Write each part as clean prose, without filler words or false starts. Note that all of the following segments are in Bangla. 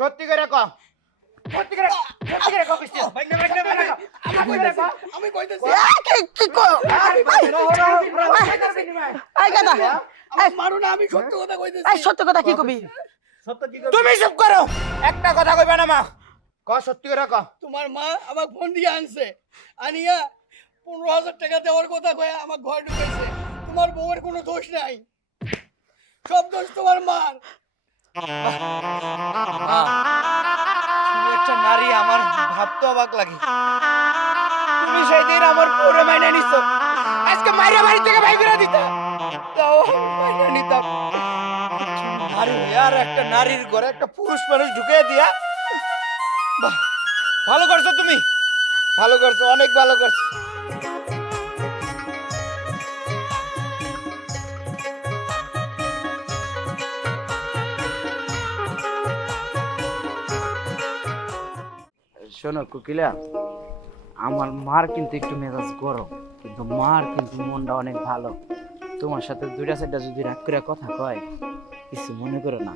সত্যি করে ক সত্যি করে ক কইছিস আমি কইতেছি কি কো এই গাদা মারো না, আমি সত্য কথা কইতেছি। এই সত্য কথা কি কবি? সত্য কি তুমি চুপ করো একটা কথা কইবা না মা ক সত্যি করে ক তোমার মা আমাকে ফোন দিয়ে আনছে, আনিয়া 15,000 টাকা দেওয়ার কথা কয়ে আমার ঘর ঢুকেছে। তোমার বউয়ের কোনো দোষ নাই, সব দোষ তোমার মার। তুমি একটা নারী, আমার ভাবতে অবাক লাগে। তুমি সেই দিন আমার পুরো মাইনে নিছো, আজকে মাইরা বাড়ি থেকে বাইর করে দিতা, তাও আমি মাইনে নিতাম। নারী আর একটা নারীর ঘরে একটা পুরুষ মানুষ ঢুকিয়ে দিয়া, বাহ, ভালো করছো তুমি, ভালো করছো, অনেক ভালো করছো। শোনো কোকিলা, আমার মার কিন্তু একটু মেজাজ গরম, কিন্তু মার কিন্তু মনটা অনেক ভালো। তোমার সাথে দুইটা চারটা যদি রাগ করে কথা কয়, কিছু মনে করো না।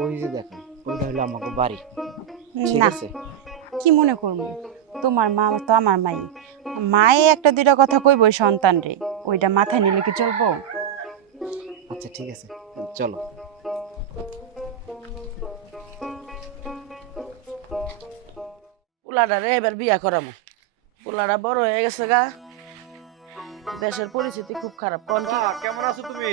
ওই যে দেখো, ওইটা হলো আমাকে বাড়ি, ঠিক না, আছে? কি মনে করবো? তোমার মা তো আমার মাই, মায়ে একটা দুইটা কথা কইবই সন্তান রে, ওইটা মাথায় নিলে কি চলবো? আচ্ছা ঠিক আছে, চলো। পোলাটা রে এবার বিয়া করামো। পোলাটা বড় হয়ে গেছে গা, দেশের পরিস্থিতি খুব খারাপ। কোন কি কেমন আছো তুমি?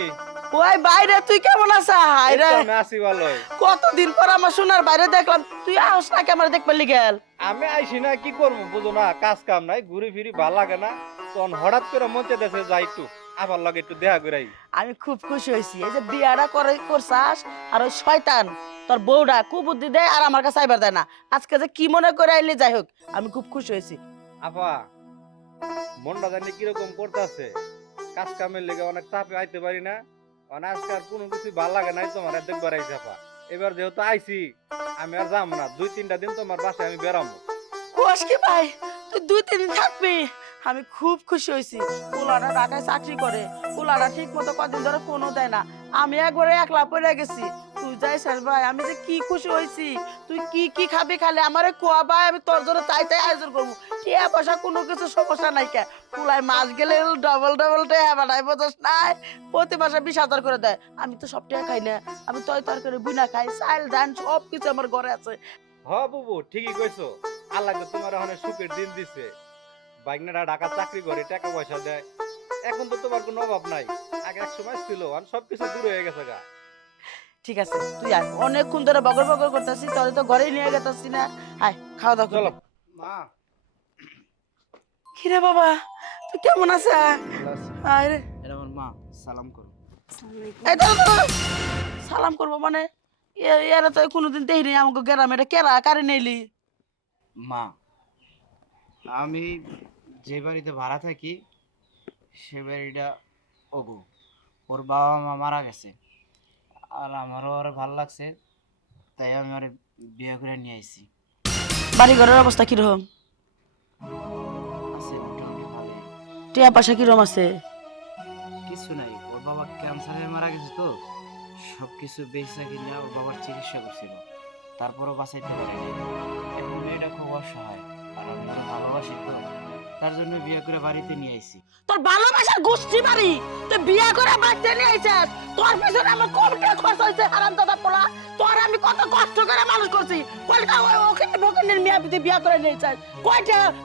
ওই বাইরে তুই কেমন আছিস? হায়রে, আমি আছি ভালোই। কতদিন পর আমার সোনার বাইরে দেখলাম, তুই আস না ক্যামেরা দেখবার লিগেল। আমি আইসি না, কি করবো বুঝো না, কাজ কাম নাই, ঘুরি ফিরি ভাল লাগে না, তখন হঠাৎ করে মন চাইতেছে যাই একটু আবার লাগে একটু দেখা করাই। আমি খুব খুশি হয়েছি, এই যে বিয়াটা করছাস, আর ওই শয়তান তোর বউটা কুবুদ্ধি দেয় আর আমার কাছে আইবার দেয় না। আজকে যে কি মনে করে আইলে যাই হোক, আমি খুব খুশি হয়েছি। আপা মনটা জানি কিরকম করতেছে, কাজ কামের লেগে অনেক চাপে আইতে পারি না, মানে আজকে আর কোনো কিছু ভাল লাগে নাই, তোমার দেখবার আইসি আপা। এবার যেহেতু আইসি আমি আর যাবো না, 2-3টা দিন তোমার বাসায় আমি বেরামো। কুয়াশ কি ভাই, তুই 2-3 দিন থাকবি? আমি খুব খুশি হয়েছি। পোলাটা ঢাকায় চাকরি করে, পোলাটা ঠিক মতো কদিন ধরে ফোনও দেয় না, আমি একবারে একলা পড়ে গেছি। তুই যাইস ভাই, আমি যে কি খুশি হয়েছি। তুই কি কি খাবি খালি আমারে কোয়া ভাই, আমি তোর জন্য চাই আয়োজন করবো। টিয়া পয়সা কোনো কিছু সমস্যা নাই, কে পোলায় মাছ গেলে ডবল ডবল টিয়া বানাই বোঝস নাই, প্রতি মাসে 20,000 করে দেয়। আমি তো সব টিয়া খাই না, আমি তরকারি বুনা খাই, চাল ধান সব কিছু আমার ঘরে আছে। হ বুবু ঠিকই কইছো, আল্লাহ তো তোমার অনেক সুখের দিন দিছে। বাইকনাটা ঢাকা চাকরি করে টাকা পয়সা দেয়, এখন তো তোমার কোনো অভাব নাই। আগে এক সময় ছিল, আর সবকিছু দূর হয়ে গেছে গা। ঠিক আছে, তুই আয়, অনেকক্ষণ ধরে বগর বগর করতেছি, তাহলে তো ঘরেই নিয়ে গেতাছি না। আয় খাওয়া দাওয়া চলো। করবি। মা, কিরে বাবা, তুই কেমন আছে? আয় রে, এটা আমার মা, সালাম করো। এই দাঁড়া, দাঁড়া। সালাম করবো মানে? এরা তো কোনোদিন দেখিনি আমাকে গ্রামে, এটা কেরা কারে নিলি? মা, আমি যে বাড়িতে ভাড়া থাকি সে বাড়িটা ওগো, ওর বাবা মা মারা গেছে, আর আমারও ওর ভালো লাগছে, তাই আমি ওর বিয়ে করে নিয়ে আইছি। বাড়ি ঘরের অবস্থা কিরকম? আছে মোটামুটি ভালোই। টিয়া পয়সা কিরকম আছে? কিছু নাই, ওর বাবা ক্যান্সার হয়ে মারা গেছে, তো সবকিছু বেচা কিনা ওর বাবার চিকিৎসা করছিল, তারপরও বাঁচাইতে পারেনি। এখন মেয়েটা খুব অসহায়, আর আমি ওকে ভালোবাসি, তো তার জন্য বিয়ে করে বাড়িতে নিয়ে আইছি। তোর ভালোবাসার গোষ্ঠী বাড়ি, তুই বিয়া করে বাড়িতে নিয়ে আইছিস। তোর পিছনে আমার কম টাকা খরচ হয়েছে হারামজাদা পোলা, তোর আমি কত কষ্ট করে মানুষ করছি। কলকা ওকে বকনের মিয়া বিয়া করে নিয়েছিস,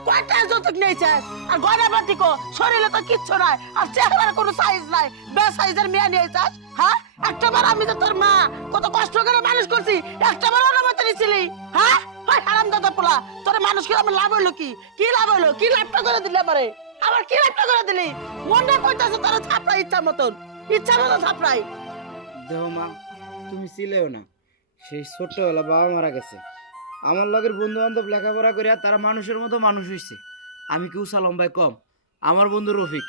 কয়টা যৌতুক নিয়েছিস, আর গয়না বাটি কো শরীরে তো কিচ্ছু নাই, আর চেহারার কোনো সাইজ নাই, বে সাইজের মিয়া নিয়েছিস। হ্যাঁ, একটাবার আমি তো তোর মা কত কষ্ট করে মানুষ করছি, একটাবার অনুমতি নিছিলি? হ্যাঁ, হারামজাদা পোলা, তোর মানুষ করে আমার লাভ হইলো কি? কি লাভ হইলো? কি লাভটা করে দিলে আমারে? আবার কি লাভটা করে দিলি? মনটা কইতাছে তোর থাপড়াই ইচ্ছা মতন থাপড়াই। দেহ মা, তুমি ছিলেও না, সেই ছোট্টবেলা বাবা মারা গেছে, আমার লগের বন্ধু বান্ধব লেখাপড়া করে তারা মানুষের মতো মানুষ হয়েছে। আমি কি উষা লম্বায় কম? আমার বন্ধু রফিক,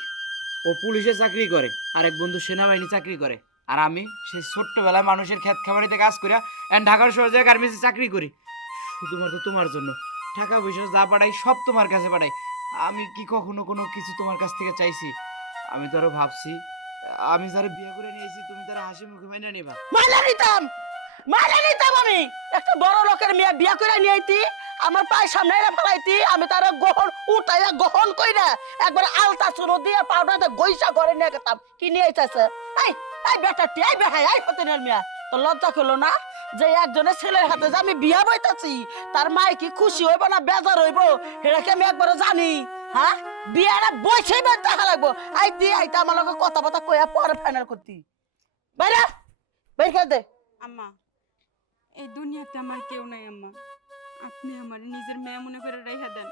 ও পুলিশে চাকরি করে, আর এক বন্ধু সেনাবাহিনী চাকরি করে, আর আমি সেই ছোট্টবেলায় মানুষের ক্ষেত খামারিতে কাজ করে ঢাকার শহরে গার্মেন্টসে চাকরি করি, শুধুমাত্র তোমার জন্য। টাকা পয়সা যা পাঠাই সব তোমার কাছে পাঠাই। আমি কি কখনো কোনো কিছু তোমার কাছ থেকে চাইছি? আমি তো আরো ভাবছি, আমি যারা বিয়ে করে নিয়েছি তুমি তারা হাসি মুখে মাইনা নিবা। মাইনা নিতাম, মাইনে নিতাম আমি। একটা বড় লোকের মেয়ে বিয়া করে নিয়ে আইতি, আমার পায়ের সামনে এনে ফেলাইতি, আমি তার গ্রহণ উঠাইয়া গ্রহণ কইরা একবার আলতা চুনো দিয়ে পাউডারটা গইসা ঘরে নিয়ে গেতাম। কি নিয়ে আইতাছে? এই এই বেটাটি, এই বেহাই, এই ফতিনের মিয়া, তো লজ্জা করলো না যে একজনের ছেলের হাতে যে আমি বিয়া বইতাছি, তার মাই কি খুশি হইব না বেজার হইব সেটা কি আমি একবার জানি? হ্যাঁ, বিয়াটা বইছে দেখা লাগবো। আইতি আইতা আমার লগে কথা কথা কইয়া পরে ফাইনাল করতি। বাইরে বের করে দে। আম্মা, এই দুনিয়াতে আমার কেউ নাই আম্মা। আপনি আমার নিজের মেয়ে মনে করে রেখে দেন।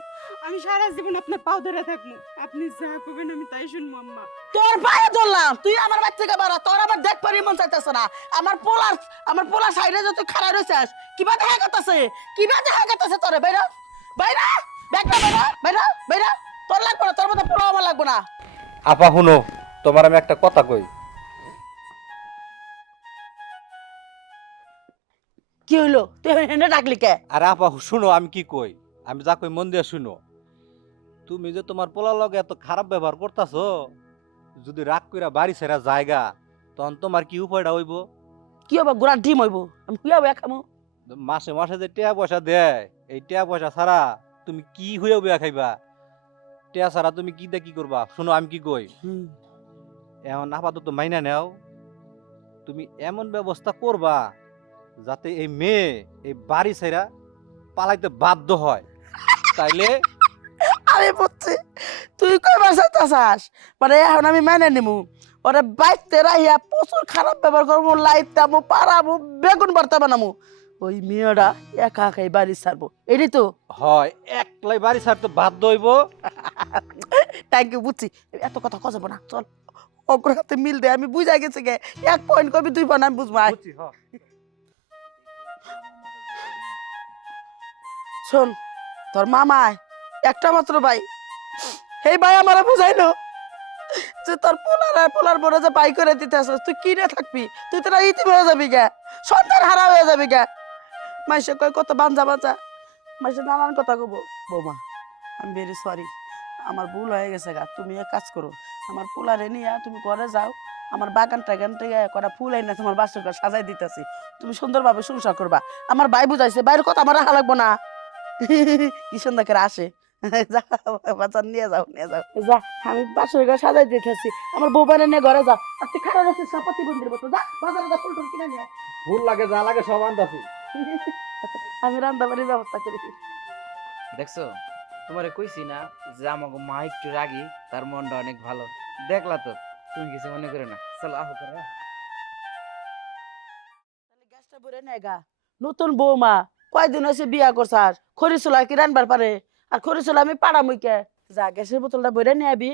আমি সারা জীবন আপনার পাও ধরে থাকবো। আপনি যা করবেন আমি তাই শুনবো আম্মা। তোর পায়ে ধরলাম, তুই আমার বাড়ি থেকে বাড়া, তোর আমার দেখ পারি মন চাইতেছে না। আমার পোলার সাইডে যত খাড়া রয়েছিস, কিবা দেখা করতেছে, কিবা দেখা করতেছে তোরে। বাইরা বাইরা ব্যাগটা বাইরা বাইরা বাইরা, তোর লাগবে না, তোর মতো পোলা আমার লাগবে না। আপা শুনো, তোমার আমি একটা কথা কই। কি হইলো, তুই এনে ডাকলি কে? আরে আপা শুনো, আমি কি কই, আমি যা কই মন দিয়ে শুনো। তুমি যে তোমার পোলার লগে এত খারাপ ব্যবহার করতাছো, যদি রাগ কইরা বাড়ি ছেড়া জায়গা, তখন তোমার কি উপায়টা হইব? কি হবে, গোড়ার ডিম হইব, আমি হুইয়া বয়া খামো। মাসে মাসে যে টাকা পয়সা দেয়, এই টাকা পয়সা ছাড়া তুমি কি হইয়া বইয়া খাইবা? টাকা ছাড়া তুমি কি দিয়ে কি করবা? শোনো আমি কি কই, এখন আপাতত মাইনা নেও, তুমি এমন ব্যবস্থা করবা যাতে এই মেয়ে এই বাড়ি ছেড়া পালাইতে বাধ্য হয়। তাইলে আমি বুঝছি তুই কইবার চাইতাছাস, মানে এখন আমি মেনে নিমু ওরে বাইতে রাইয়া প্রচুর খারাপ ব্যবহার করবো, লাইতামু, পারামু, বেগুন ভর্তা বানামু, ওই মেয়েটা একা একাই বাড়ি ছাড়বো, এটাই তো? হয়, একলাই বাড়ি ছাড়তে বাধ্য হইব। থ্যাংক ইউ, বুঝছি। এত কথা কব না, চল অগ্র হাতে মিল দে, আমি বুঝা গেছি গে, 1 পয়েন্ট কবি 2 পয়েন্ট আমি বুঝবো। আয়। বুঝছি, হ। শোন, তোর মামায় একটা মাত্র ভাই, এই ভাই আমারে বুঝাইলো যে তোর পোলার বড় যে বাই করে দিতে আসছ, তুই কি রে থাকবি, তুই তোরা ইতিম হয়ে যাবি গা, সন্তান হারা হয়ে যাবি গা। মাইসে কয় কত বাঞ্জা বাঞ্জা, মাইসে নানান কথা কব। বৌমা, আমি ভেরি সরি, আমার ভুল হয়ে গেছে গা। তুমি এক কাজ করো, আমার পোলারে নিয়ে তুমি ঘরে যাও, আমার বাগান টাগান থেকে কটা ফুল আইনা তোমার বাসর ঘর সাজাই দিতেছি, তুমি সুন্দরভাবে সংসার করবা। আমার ভাই বুঝাইছে, বাইরের কথা আমার রাখা লাগবো না। কি সুন্দর করে আসে, যা বাচ্চা নিয়ে যাও নিয়ে যাও, যা আমি বাসর ঘর সাজাই দিতেছি, আমার বউ বাইরে নিয়ে ঘরে যাও। আর তুই খারাপ আছিস সাপাতি বন্দির মতো, যা বাজারে যা ফুল টুল কিনে নিয়ে আয়। ভুল লাগে যা লাগে সব আনতাছি। আমি রান্না বাড়ির ব্যবস্থা করি। দেখছো, তোমারে কইছি না যে আমাকে মা একটু রাগি, তার মনটা অনেক ভালো। দেখলা তো, তুমি কিছু মনে করো না। চলো আহো করে আহো। গ্যাসটা ভরে নেয় গা, নতুন বৌমা কয়দিন হয়েছে বিয়া করছাস, খড়ি চুলা কি রানবার পারে? আর খড়ি চুলা আমি পাড়া মুইকে, যা গ্যাসের বোতলটা ভরে নিয়ে আবি,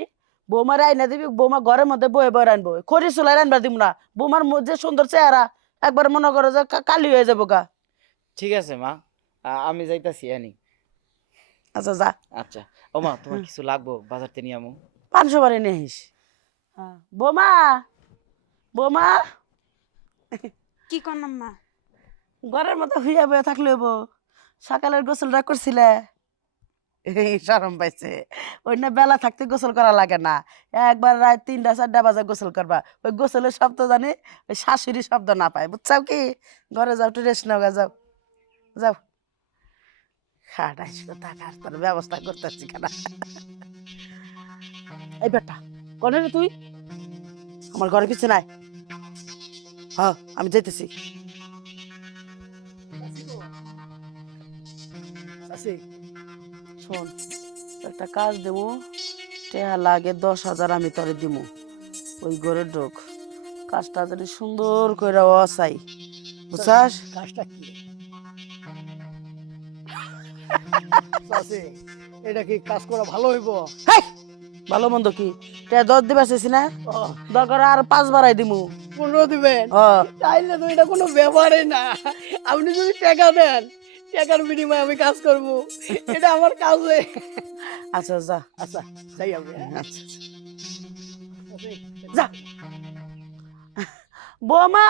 বৌমা রাইনা দিবি, বৌমা ঘরের মধ্যে বয়ে বয়ে রানবো, খড়ি চুলা রানবার দিব না। বৌমার মধ্যে সুন্দর চেহারা, একবার মনে করো যে কালি হয়ে যাবো গা। ঠিক আছে মা, আমি যাইতাছি আনি। আচ্ছা যা। আচ্ছা ও মা, তোমার কিছু লাগবো বাজার থেকে নিয়ে আমু। 500 বারে নিয়ে আসিস। হ্যাঁ বৌমা, বৌমা কি কর আম্মা? ঘরের মধ্যে হইয়া বয়ে থাকলে বউ, সকালের গোসলটা করছিলে? শরম পাইছে, ওই না বেলা থাকতে গোসল করা লাগে না, একবার রাত 3টা 4টা বাজে গোসল করবা, ওই গোসলের শব্দ জানি ওই শাশুড়ি শব্দ না পায়, বুঝছাও কি? ঘরে যাও, একটু রেস্ট নাও গা, যাও যাও। খাটাইস টাকার তোর ব্যবস্থা করতেছি খানা। এই বেটা কনে রে তুই? আমার ঘরে কিছু নাই। হ্যাঁ আমি যাইতেছি। শোন, একটা কাজ দেবো, টেহা লাগে 10,000 আমি তোরে দিব, ওই ঘরে ঢোক, কাজটা যদি সুন্দর করে অসাই, বুঝছাস? কাজটা কি? চাচি, এটা কি কাজ করা ভালো হইব? হেই, ভালো মন্দ কি টেহা 10 দিবা চাইছি না, দরকার আর 5 বাড়াই দিমু। 15 দিবেন? হ্যাঁ তাইলে তো এটা কোনো ব্যাপারই না। আপনি যদি টাকা দেন, টাকার বিনিময়ে আমি কাজ করব, এটা আমার কাজে। আচ্ছা যা। আচ্ছা যাই আমি, হ্যাঁ? আচ্ছা যা। বৌমা,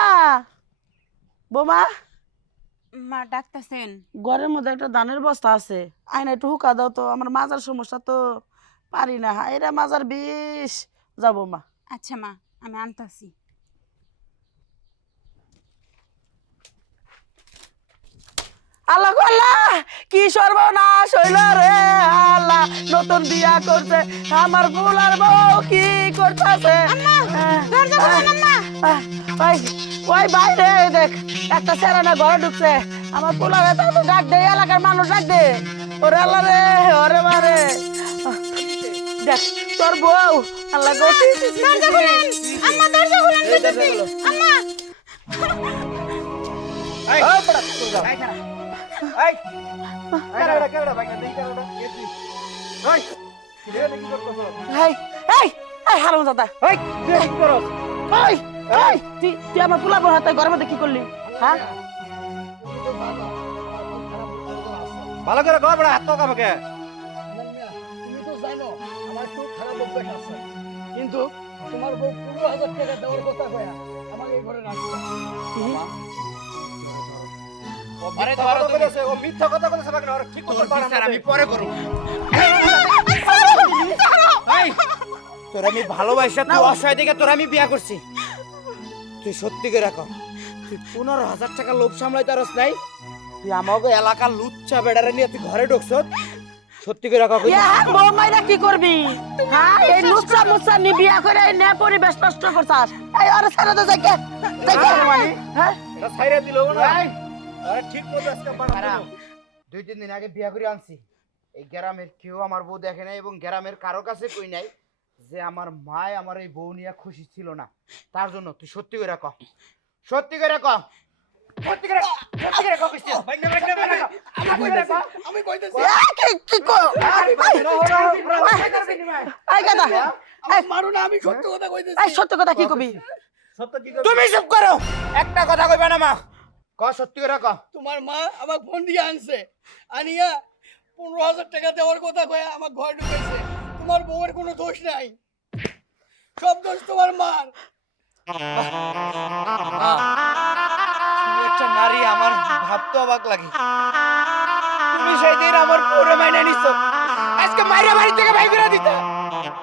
বৌমা, মা ডাকতেছেন? ঘরের মধ্যে একটা ধানের বস্তা আছে, আয়না একটু হুকা দাও তো, আমার মাজার সমস্যা তো, পারি না, এরা মাজার বিষ। যাবো মা। আচ্ছা মা, আমি আনতাছি। আল্লাহ কি সর্বনাশ হইল রে আল্লাহ নতুন বিয়া করছে আমার পোলার বউ কি করতেছে ওই বাইরে দেখ একটা সেরানা ঘরে ঢুকছে আমার পোলার ডাক দে এলাকার মানুষ ডাক দে ওরে আল্লাহ রে ওরে মারে দেখ তোর বউ আল্লাহ গো দরজা খুলেন আম্মা দরজা খুলেন দিতেছি আম্মা এই এই পড়া এই কেডা কেডা ভাই কেডা কেডা এই কিরে নাকি করতেছ এই এই এই হারামজাদা এই তুই কি করছ এই এই তুই আমার পোলার বউ হাতে ঘরের মধ্যে কি করলি হ্যাঁ ভালো করে কর বড় হাত তো কামকে তুমি তো জানো আমার খুব খারাপ অভ্যাস আছে কিন্তু তোমার বউ 15,000 টাকা দেওয়ার কথা কয়া আমাকে এই ঘরে রাখছে আরে মিথ্যা কথা বলেছে ও মিথ্যা কথা বলেছে বাকি না ওর ঠিক তোর করতে পারে বিচার না আমি পরে করব এই তোর আমি ভালোবাসা তুই অসহায় দেখে তোর আমি বিয়া করছি তুই সত্যি করে রাখ তুই 15,000 টাকা লোভ সামলাই তারস নাই তুই আমাকে এলাকার লুচ্চা বেড়ারে নিয়ে তুই ঘরে ঢুকছ সত্যি করে রাখ ইয়া বউ মাইরা কি করবি হ্যাঁ এই লুচ্চা মুচ্চা নি বিয়া করে নে পরিবেশ নষ্ট করছাস এই আরে ছেড়ে দে যাইকে যাইকে হ্যাঁ এটা ছাইরা দিল না আরে ঠিক মতো আজকে বাড়া 2-3 দিন আগে বিয়া করে আনছি এই গ্রামের কেউ আমার বউ দেখে নাই এবং গ্রামের কারো কাছে কই নাই যে আমার মা আমার এই বউ নিয়ে খুশি ছিল না তার জন্য তুই সত্যি করে রাখ সত্যি করে রাখ সত্যি করে কইছিস আমি কইতেছি কি কো এই গাদা আমার মারো না আমি সত্য কথা কইতেছি এই সত্য কথা কি কবি সত্য কি তুমি চুপ করো একটা কথা কইবা না মা ক সত্যি করে ক তোমার মা আমাকে ফোন দিয়ে আনছে আনিয়া 15,000 টাকা দেওয়ার কথা কয়া আমার ঘর ঢুকেছে তোমার বউয়ের কোনো দোষ নাই সব দোষ তোমার মার তুমি একটা নারী আমার ভাবতে অবাক লাগে তুমি সেই দিন আমার পুরো মাইনে নিছো আজকে মাইরা বাড়ি থেকে ভাই করে দিতা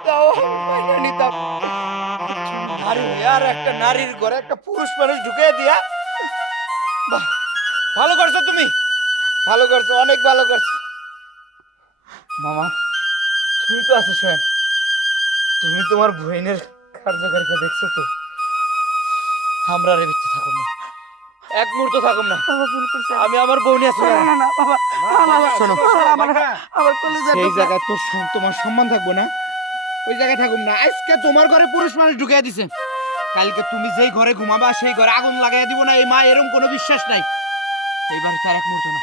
তাও মাইনে নিতাম আরে यार একটা নারীর ঘরে একটা পুরুষ মানুষ ঢুকে দিয়া বাহ, ভালো করছো তুমি ভালো করছো অনেক ভালো করছো মামা তুমি তো আছো শোন তুমি তোমার বইনের কার্যকারিতা দেখছো তো আমরা রে বিতে থাকুম না এক মুহূর্ত থাকুম না বাবা ভুল করছে আমি আমার বউ নিয়ে চলে না না বাবা শোনো আমার কলেজে সেই জায়গায় তোর তোমার সম্মান থাকবো না ওই জায়গায় থাকুম না আজকে তোমার ঘরে পুরুষ মানুষ ঢুকিয়ে দিছে কালকে তুমি যেই ঘরে ঘুমাবা সেই ঘরে আগুন লাগাইয়া দিব না এই মা এরকম কোনো বিশ্বাস নাই এইবার তার এক মুহূর্ত না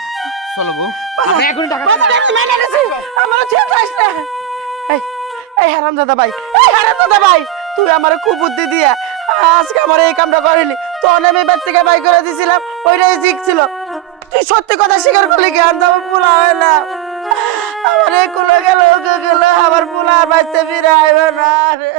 চলো বউ আমরা এখন টাকা আমার চিন্তাস না এই এই হারামজাদা ভাই এই হারামজাদা ভাই তুই আমার খুব বুদ্ধি দিয়া আজকে আমার এই কামটা করিনি তো আমি বাড়ি থেকে বাই করে দিছিলাম ওইটাই ঠিক ছিল তুই সত্যি কথা স্বীকার করলি কি আর আমার পোলা হয় না আমার এই কুলো গেল আমার পোলা বাঁচতে ফিরে আইবে না রে